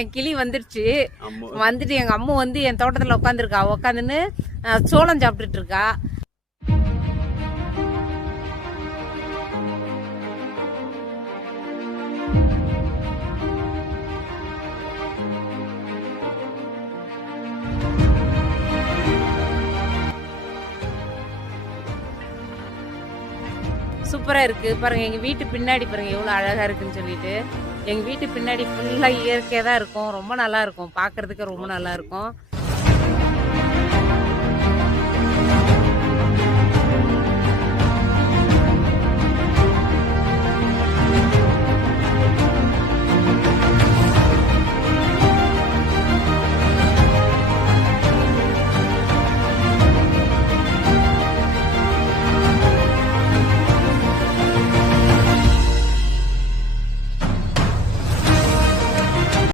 என் கிளி வந்துருச்சு. வந்துட்டு எங்க அம்மா வந்து என் தோட்டத்துல உட்காந்துருக்கா. உட்காந்துன்னு சோளம் சாப்பிட்டுட்டு இருக்கா. சூப்பரா இருக்கு பாருங்க. எங்க வீட்டு பின்னாடி பாருங்க எவ்வளவு அழகா இருக்குன்னு சொல்லிட்டு. எங்க வீட்டு பின்னாடி ஃபுல்லா இயற்கையா தான் இருக்கும். ரொம்ப நல்லா இருக்கும், பாக்குறதுக்கு ரொம்ப நல்லா இருக்கும்.